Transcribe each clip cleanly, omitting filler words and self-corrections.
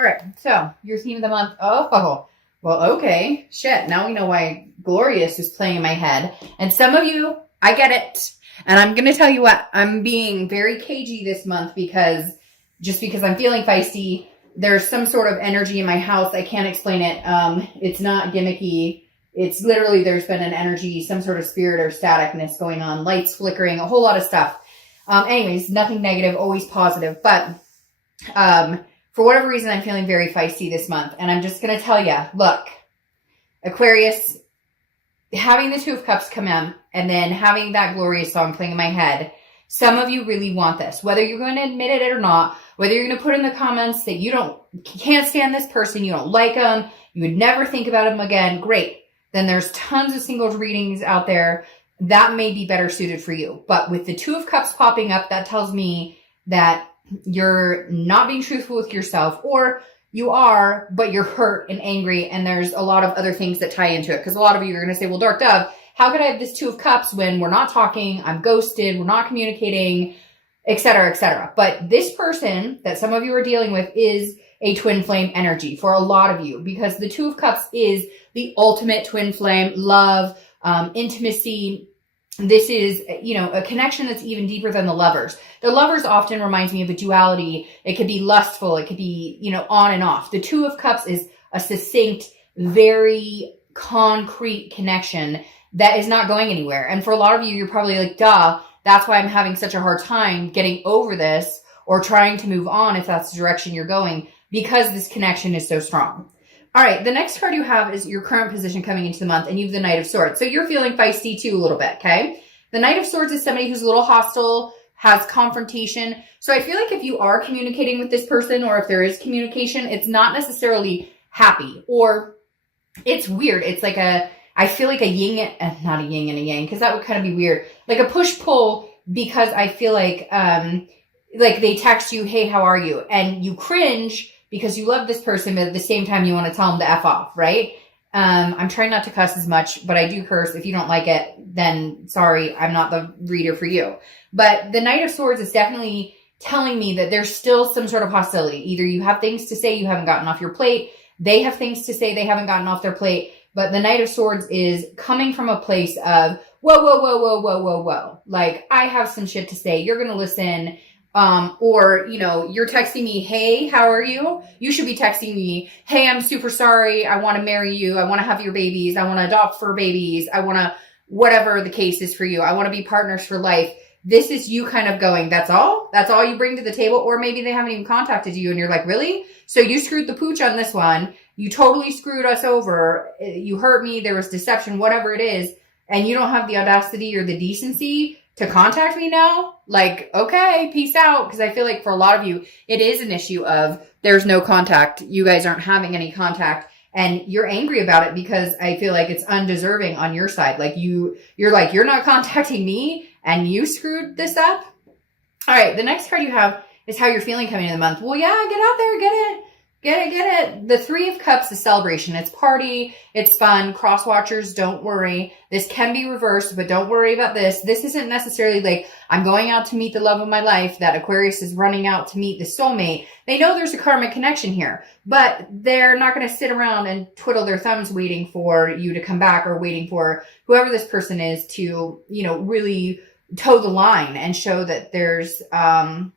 All right, so your theme of the month. Oh, well, okay. Shit, now we know why Glorious is playing in my head. And some of you, I get it. And I'm going to tell you what, I'm being very cagey this month because I'm feeling feisty. There's some sort of energy in my house. I can't explain it. It's not gimmicky. It's literally, there's been an energy, some sort of spirit or staticness going on, lights flickering, a whole lot of stuff. Anyways, nothing negative, always positive. But for whatever reason, I'm feeling very feisty this month. And I'm just going to tell you, look, Aquarius, having the Two of Cups come in and then having that Glorious song playing in my head, some of you really want this. Whether you're going to admit it or not, whether you're going to put in the comments that you can't stand this person, you don't like them, you would never think about them again, great. Then there's tons of singles readings out there that may be better suited for you. But with the Two of Cups popping up, that tells me that you're not being truthful with yourself, or you are, but you're hurt and angry, and there's a lot of other things that tie into it. Because a lot of you are going to say, well, Dark Dove, how could I have this Two of Cups when we're not talking, I'm ghosted, we're not communicating, etc., etc. But this person that some of you are dealing with is a twin flame energy for a lot of you, because the Two of Cups is the ultimate twin flame, love, intimacy. This is, a connection that's even deeper than the Lovers. The Lovers often reminds me of a duality. It could be lustful. It could be, on and off. The Two of Cups is a succinct, very concrete connection that is not going anywhere. And for a lot of you, you're probably like, duh, that's why I'm having such a hard time getting over this or trying to move on if that's the direction you're going, because this connection is so strong. All right, the next card you have is your current position coming into the month, and you have the Knight of Swords. So you're feeling feisty too a little bit, okay? The Knight of Swords is somebody who's a little hostile, has confrontation. So I feel like if you are communicating with this person, or if there is communication, it's not necessarily happy, or it's weird. It's like I feel like a yin, not a yin and a yang, because that would kind of be weird. Like a push-pull, because I feel like they text you, hey, how are you? And you cringe because you love this person, but at the same time, you want to tell them to F off, right? I'm trying not to cuss as much, but I do curse. If you don't like it, then sorry, I'm not the reader for you. But the Knight of Swords is definitely telling me that there's still some sort of hostility. Either you have things to say you haven't gotten off your plate, they have things to say they haven't gotten off their plate, but the Knight of Swords is coming from a place of, whoa, whoa, whoa, whoa, whoa, whoa, whoa. Like, I have some shit to say. You're going to listen. Or, you're texting me, hey, how are you? You should be texting me, hey, I'm super sorry. I want to marry you. I want to have your babies. I want to adopt fur babies. I want to, whatever the case is for you. I want to be partners for life. This is you kind of going, that's all? That's all you bring to the table? Or maybe they haven't even contacted you and you're like, really? So you screwed the pooch on this one. You totally screwed us over. You hurt me. There was deception, whatever it is. And you don't have the audacity or the decency to contact me now? Like, okay, peace out. Because I feel like for a lot of you, it is an issue of there's no contact. You guys aren't having any contact. And you're angry about it because I feel like it's undeserving on your side. Like you're like, you're not contacting me and you screwed this up. All right, the next card you have is how you're feeling coming into the month. Well, yeah, get out there, get it. Get it. The Three of Cups is celebration. It's party. It's fun. Cross watchers, don't worry. This can be reversed, but don't worry about this. This isn't necessarily like I'm going out to meet the love of my life, that Aquarius is running out to meet the soulmate. They know there's a karmic connection here, but they're not going to sit around and twiddle their thumbs waiting for you to come back, or waiting for whoever this person is to, really toe the line and show that there's, that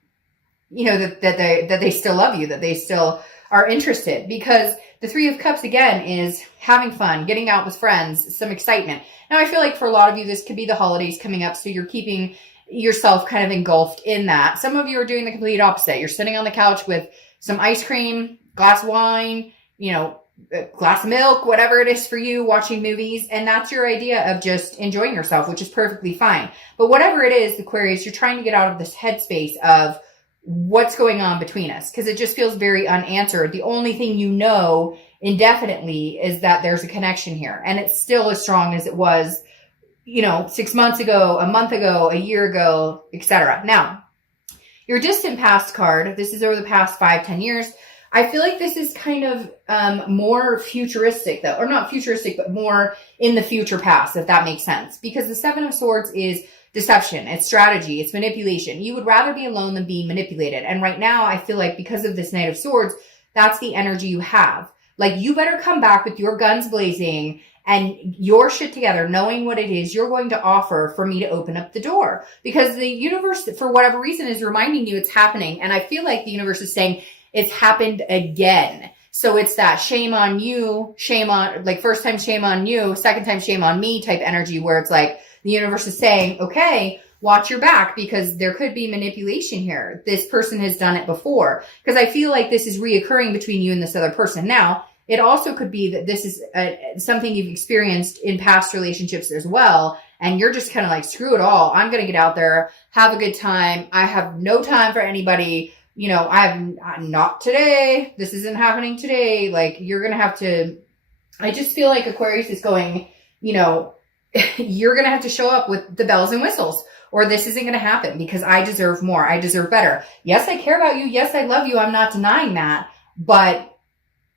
they still love you, that they still are interested. Because the Three of Cups, again, is having fun, getting out with friends, some excitement. Now, I feel like for a lot of you, this could be the holidays coming up, so you're keeping yourself kind of engulfed in that. Some of you are doing the complete opposite. You're sitting on the couch with some ice cream, glass of wine, a glass of milk, whatever it is for you, watching movies, and that's your idea of just enjoying yourself, which is perfectly fine. But whatever it is, Aquarius, you're trying to get out of this headspace of what's going on between us, because it just feels very unanswered. The only thing you know indefinitely is that there's a connection here, and it's still as strong as it was, 6 months ago, a month ago, a year ago, etc. Now, your distant past card, this is over the past 5-10 years. I feel like this is kind of more futuristic, though, or not futuristic, but more in the future past, if that makes sense, because the Seven of Swords is deception, it's strategy, it's manipulation. You would rather be alone than be manipulated. And right now, I feel like because of this Knight of Swords, that's the energy you have. Like, you better come back with your guns blazing and your shit together, knowing what it is you're going to offer for me to open up the door. Because the universe, for whatever reason, is reminding you it's happening. And I feel like the universe is saying it's happened again. So it's that shame on you, shame on, like, first time shame on you, second time shame on me type energy, where it's like the universe is saying, okay, watch your back, because there could be manipulation here. This person has done it before. Because I feel like this is reoccurring between you and this other person. Now, it also could be that this is something you've experienced in past relationships as well. And you're just kind of like, screw it all. I'm going to get out there, have a good time. I have no time for anybody. You know, I'm not today. This isn't happening today. Like, you're going to have to, I just feel like Aquarius is going, you know, you're going to have to show up with the bells and whistles, or this isn't going to happen because I deserve more. I deserve better. Yes, I care about you. Yes, I love you. I'm not denying that, but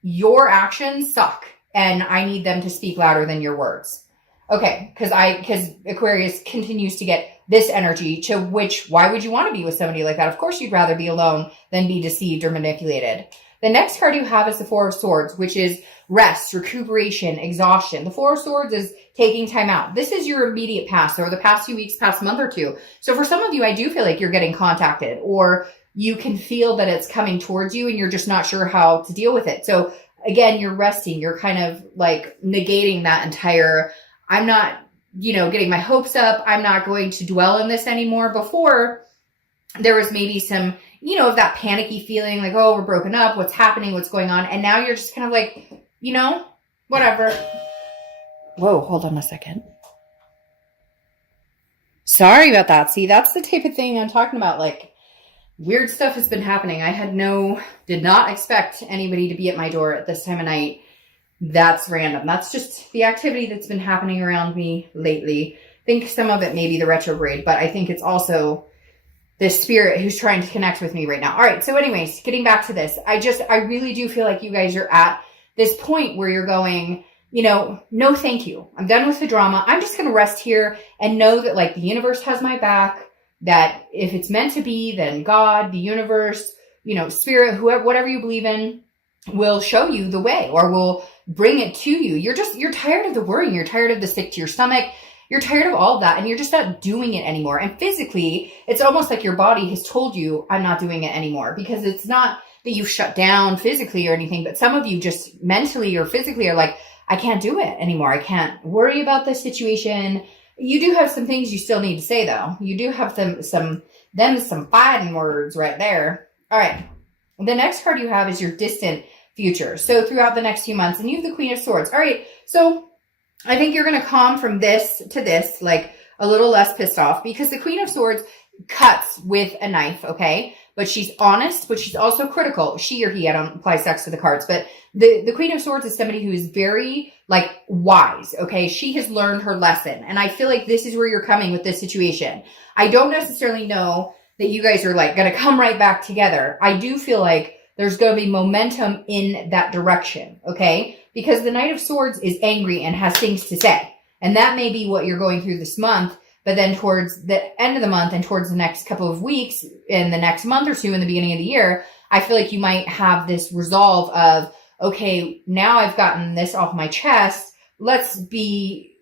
your actions suck, and I need them to speak louder than your words. Okay, because Aquarius continues to get this energy, to which, why would you want to be with somebody like that? Of course you'd rather be alone than be deceived or manipulated. The next card you have is the Four of Swords, which is rest, recuperation, exhaustion. The Four of Swords is taking time out. This is your immediate past, or the past few weeks, past month or two. So for some of you, I do feel like you're getting contacted, or you can feel that it's coming towards you and you're just not sure how to deal with it. So again, you're resting. You're kind of like negating that entire, I'm not, you know, getting my hopes up. I'm not going to dwell in this anymore. Before, there was maybe some, you know, of that panicky feeling, like, oh, we're broken up. What's happening? What's going on? And now you're just kind of like, you know, whatever. Whoa, hold on a second. Sorry about that. See, that's the type of thing I'm talking about. Like, weird stuff has been happening. Did not expect anybody to be at my door at this time of night. That's random. That's just the activity that's been happening around me lately. I think some of it may be the retrograde, but I think it's also this spirit who's trying to connect with me right now. All right. So anyways, getting back to this, I really do feel like you guys are at this point where you're going, you know, no, thank you. I'm done with the drama. I'm just going to rest here and know that, like, the universe has my back. That if it's meant to be, then God, the universe, you know, spirit, whoever, whatever you believe in, will show you the way, or will bring it to you. You're tired of the worrying. You're tired of the sick to your stomach. You're tired of all of that, and you're just not doing it anymore. And physically, it's almost like your body has told you, I'm not doing it anymore, because it's not that you've shut down physically or anything, but some of you just mentally or physically are like, I can't do it anymore. I can't worry about this situation. You do have some things you still need to say, though. You do have some fighting words right there. All right. The next card you have is your distant future. So throughout the next few months, and you have the Queen of Swords. All right. So I think you're going to calm from this to this, like a little less pissed off, because the Queen of Swords cuts with a knife. Okay. But she's honest, but she's also critical. She or he, I don't apply sex to the cards, but the Queen of Swords is somebody who is very, like, wise, okay? She has learned her lesson, and I feel like this is where you're coming with this situation. I don't necessarily know that you guys are, like, going to come right back together. I do feel like there's going to be momentum in that direction, okay? Because the Knight of Swords is angry and has things to say, and that may be what you're going through this month. But then towards the end of the month and towards the next couple of weeks, in the next month or two, in the beginning of the year, I feel like you might have this resolve of, okay, now I've gotten this off my chest. Let's be,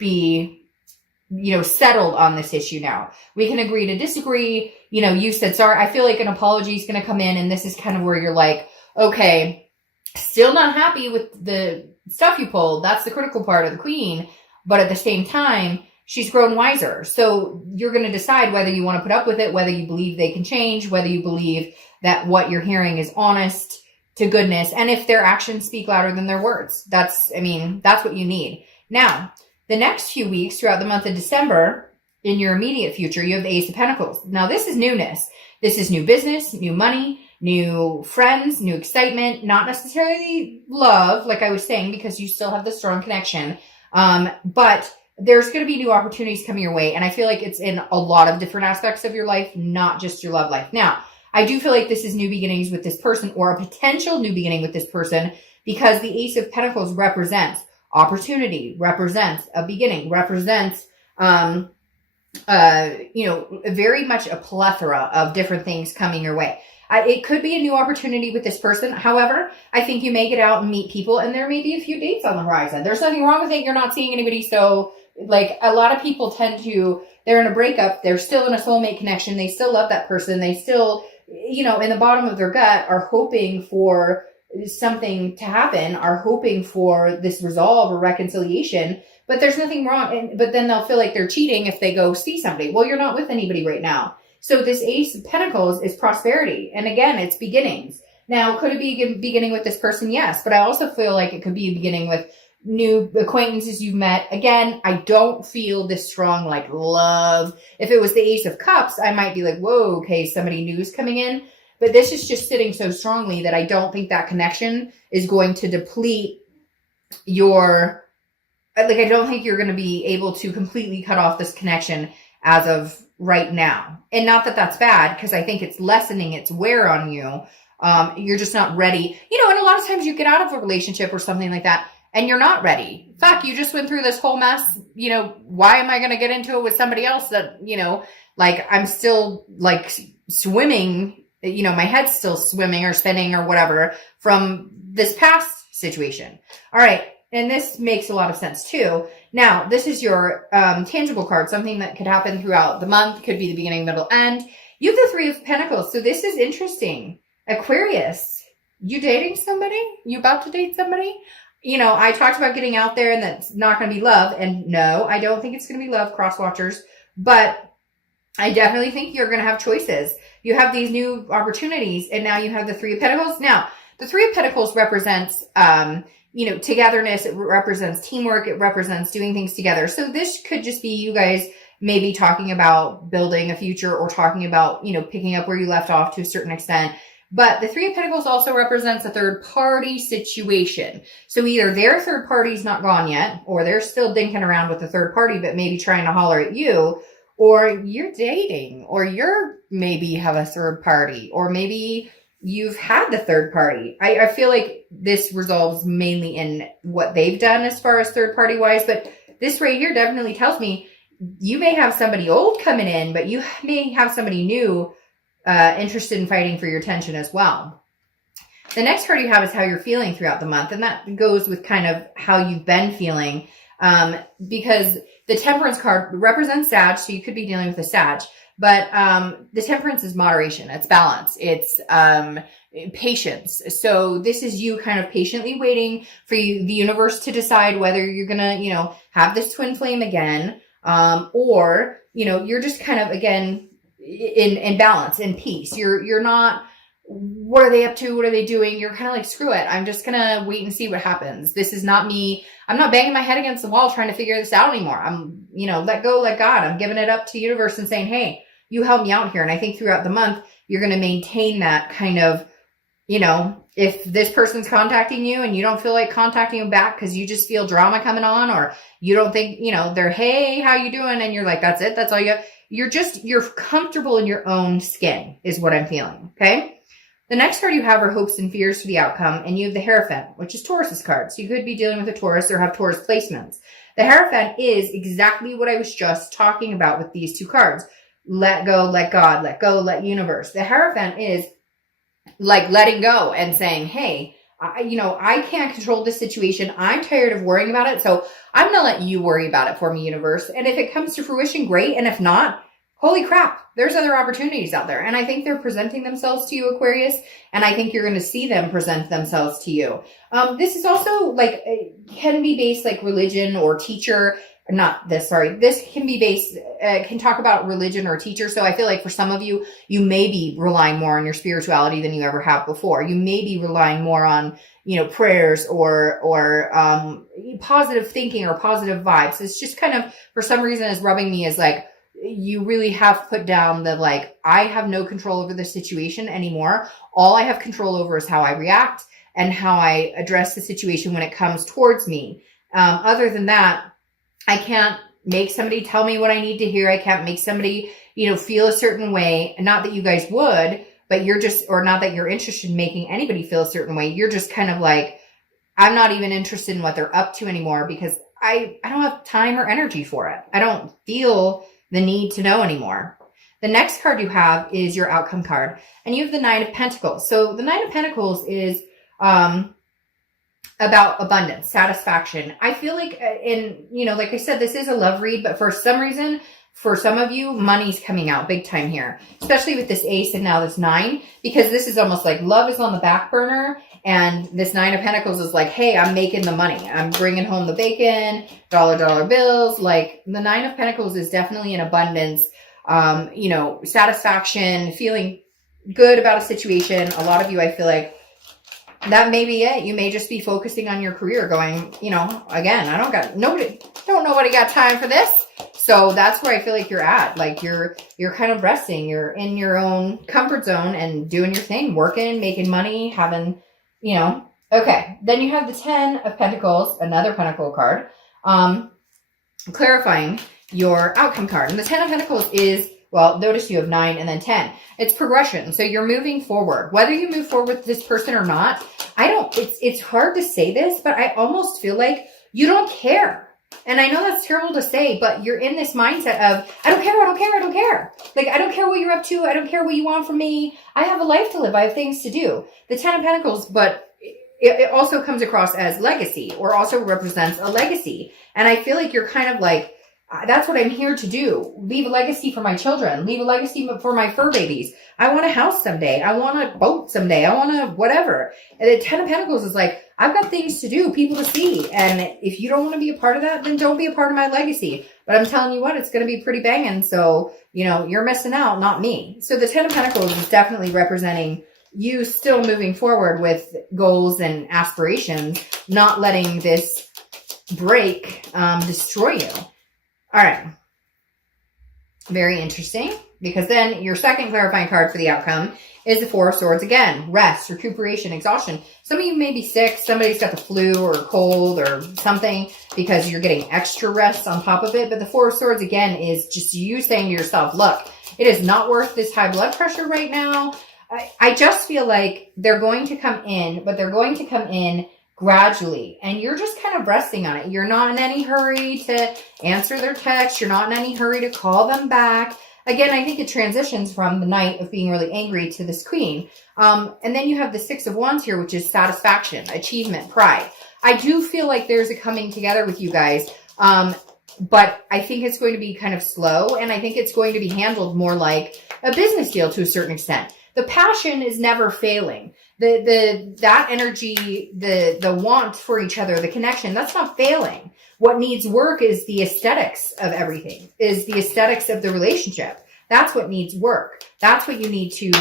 you know, settled on this issue now. We can agree to disagree. You know, you said, sorry, I feel like an apology is going to come in. And this is kind of where you're like, okay, still not happy with the stuff you pulled. That's the critical part of the Queen. But at the same time, she's grown wiser. So you're going to decide whether you want to put up with it, whether you believe they can change, whether you believe that what you're hearing is honest to goodness. And if their actions speak louder than their words, that's what you need. Now, the next few weeks throughout the month of December, in your immediate future, you have the Ace of Pentacles. Now, this is newness. This is new business, new money, new friends, new excitement, not necessarily love, like I was saying, because you still have the strong connection. But there's going to be new opportunities coming your way. And I feel like it's in a lot of different aspects of your life, not just your love life. Now, I do feel like this is new beginnings with this person, or a potential new beginning with this person, because the Ace of Pentacles represents opportunity, represents a beginning, represents, very much a plethora of different things coming your way. It could be a new opportunity with this person. However, I think you may get out and meet people, and there may be a few dates on the horizon. There's nothing wrong with it. You're not seeing anybody. So like a lot of people tend to, they're in a breakup. They're still in a soulmate connection. They still love that person. They still, you know, in the bottom of their gut are hoping for something to happen, are hoping for this resolve or reconciliation, but there's nothing wrong. But then they'll feel like they're cheating if they go see somebody. Well, you're not with anybody right now. So this Ace of Pentacles is prosperity. And again, it's beginnings. Now, could it be beginning with this person? Yes. But I also feel like it could be a beginning with new acquaintances you've met. Again, I don't feel this strong like love. If it was the Ace of Cups, I might be like, whoa, okay, somebody new is coming in. But this is just sitting so strongly that I don't think that connection is going to deplete your, like, I don't think you're going to be able to completely cut off this connection as of right now. And not that that's bad, because I think it's lessening its wear on you. You're just not ready. You know, and a lot of times you get out of a relationship or something like that, and you're not ready. Fuck, you just went through this whole mess. You know, why am I going to get into it with somebody else that, you know, like I'm still like swimming, you know, my head's still swimming or spinning or whatever from this past situation. All right. And this makes a lot of sense too. Now, this is your tangible card, something that could happen throughout the month, could be the beginning, middle, end. You have the Three of Pentacles. So this is interesting. Aquarius, you dating somebody? You about to date somebody? You know, I talked about getting out there and that's not going to be love. And no, I don't think it's going to be love, cross watchers. But I definitely think you're going to have choices. You have these new opportunities, and now you have the Three of Pentacles. Now, the Three of Pentacles represents, you know, togetherness. It represents teamwork. It represents doing things together. So this could just be you guys maybe talking about building a future or talking about, you know, picking up where you left off to a certain extent. But the Three of Pentacles also represents a third party situation. So either their third party's not gone yet, or they're still dinking around with the third party, but maybe trying to holler at you, or you're dating, or you're maybe have a third party, or maybe you've had the third party. I feel like this resolves mainly in what they've done as far as third party wise, but this right here definitely tells me you may have somebody old coming in, but you may have somebody new interested in fighting for your attention as well. The next card you have is how you're feeling throughout the month, and that goes with kind of how you've been feeling, because the Temperance card represents Sag, so you could be dealing with a Sag. But the Temperance is moderation. It's balance. It's patience. So this is you kind of patiently waiting for the universe to decide whether you're going to, you know, have this twin flame again, or, you know, you're just kind of, again, in balance, in peace. You're not, what are they up to? What are they doing? You're kind of like, screw it. I'm just going to wait and see what happens. This is not me. I'm not banging my head against the wall trying to figure this out anymore. I'm, you know, let go, let God. I'm giving it up to the universe and saying, hey, you help me out here. And I think throughout the month, you're going to maintain that kind of, you know, if this person's contacting you and you don't feel like contacting them back because you just feel drama coming on, or you don't think, you know, they're, hey, how you doing? And you're like, that's it. That's all you have. You're comfortable in your own skin is what I'm feeling. Okay. The next card you have are hopes and fears for the outcome, and you have the Hierophant, which is Taurus's card. So you could be dealing with a Taurus or have Taurus placements. The Hierophant is exactly what I was just talking about with these two cards. Let go, let God, let go, let universe. The Hierophant is like letting go and saying, hey, I can't control this situation. I'm tired of worrying about it. So I'm going to let you worry about it for me, universe. And if it comes to fruition, great. And if not, holy crap, there's other opportunities out there. And I think they're presenting themselves to you, Aquarius. And I think you're going to see them present themselves to you. This is also like, can be based like religion or teacher. This can be based, can talk about religion or teacher. So I feel like for some of you, you may be relying more on your spirituality than you ever have before. You may be relying more on, prayers or positive thinking or positive vibes. It's just kind of, for some reason, is rubbing me as like, you really have put down the, like, I have no control over the situation anymore. All I have control over is how I react and how I address the situation when it comes towards me. Other than that, I can't make somebody tell me what I need to hear. I can't make somebody, feel a certain way. Not that you guys would, but or not that you're interested in making anybody feel a certain way. You're just kind of like, I'm not even interested in what they're up to anymore because I don't have time or energy for it. I don't feel the need to know anymore. The next card you have is your outcome card, and you have the Nine of Pentacles. So the Nine of Pentacles is about abundance, satisfaction. I feel like, like I said, this is a love read, but for some reason, for some of you, money's coming out big time here, especially with this ace and now this 9, because this is almost like love is on the back burner. And this 9 of Pentacles is like, hey, I'm making the money. I'm bringing home the bacon, dollar bills. Like the 9 of Pentacles is definitely an abundance, satisfaction, feeling good about a situation. A lot of you, I feel like that may be it. You may just be focusing on your career going, again, don't nobody got time for this. So that's where I feel like you're at. Like you're kind of resting. You're in your own comfort zone and doing your thing, working, making money, having, okay. Then you have the 10 of Pentacles, another Pentacle card, clarifying your outcome card. And the 10 of Pentacles is, well, notice you have 9 and then 10. It's progression. So you're moving forward. Whether you move forward with this person or not, it's hard to say this, but I almost feel like you don't care. And I know that's terrible to say, but you're in this mindset of, I don't care. Like, I don't care what you're up to. I don't care what you want from me. I have a life to live. I have things to do. The 10 of Pentacles, but it also comes across as legacy, or also represents a legacy. And I feel like you're kind of like, that's what I'm here to do. Leave a legacy for my children. Leave a legacy for my fur babies. I want a house someday. I want a boat someday. I want a whatever. And the 10 of Pentacles is like, I've got things to do, people to see. And if you don't want to be a part of that, then don't be a part of my legacy. But I'm telling you what, it's going to be pretty banging. So, you're missing out, not me. So the 10 of Pentacles is definitely representing you still moving forward with goals and aspirations, not letting this break destroy you. All right. Very interesting, because then your second clarifying card for the outcome is the Four of Swords again. Rest, recuperation, exhaustion. Some of you may be sick. Somebody's got the flu or a cold or something because you're getting extra rest on top of it. But the Four of Swords again is just you saying to yourself, look, it is not worth this high blood pressure right now. I just feel like they're going to come in, but they're going to come in gradually, and you're just kind of resting on it. You're not in any hurry to answer their text. You're not in any hurry to call them back. Again, I think it transitions from the Knight of being really angry to this Queen. And then you have the Six of Wands here, which is satisfaction, achievement, pride. I do feel like there's a coming together with you guys. But I think it's going to be kind of slow, and I think it's going to be handled more like a business deal to a certain extent. The passion is never failing. That energy, the want for each other, the connection, that's not failing. What needs work is the aesthetics of everything, is the aesthetics of the relationship. That's what needs work. That's what you need to,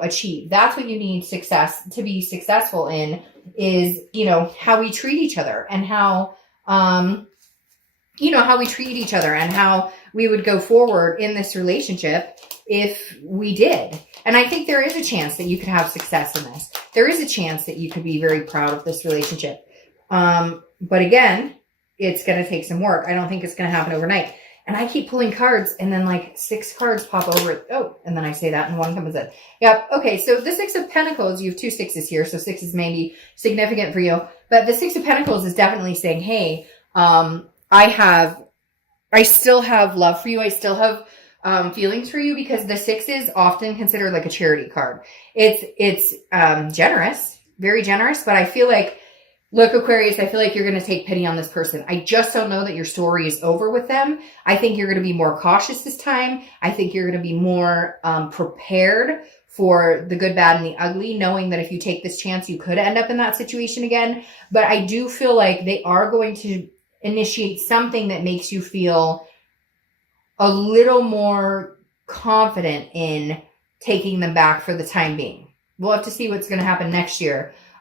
achieve. That's what you need to be successful in, is, how we treat each other, and how we treat each other, and how we would go forward in this relationship if we did. And I think there is a chance that you could have success in this. There is a chance that you could be very proud of this relationship. But again, it's going to take some work. I don't think it's going to happen overnight. And I keep pulling cards, and then like 6 cards pop over. Oh, and then I say that and one comes in. Yep. Okay. So the 6 of Pentacles, you have 2 6s here. So 6 is maybe significant for you, but the 6 of Pentacles is definitely saying, hey, I still have love for you. I still have feelings for you, because the 6 is often considered like a charity card. It's generous, very generous, but I feel like, look, Aquarius, I feel like you're going to take pity on this person. I just don't know that your story is over with them. I think you're going to be more cautious this time. I think you're going to be more prepared for the good, bad, and the ugly, knowing that if you take this chance, you could end up in that situation again. But I do feel like they are going to initiate something that makes you feel a little more confident in taking them back for the time being. We'll have to see what's going to happen next year.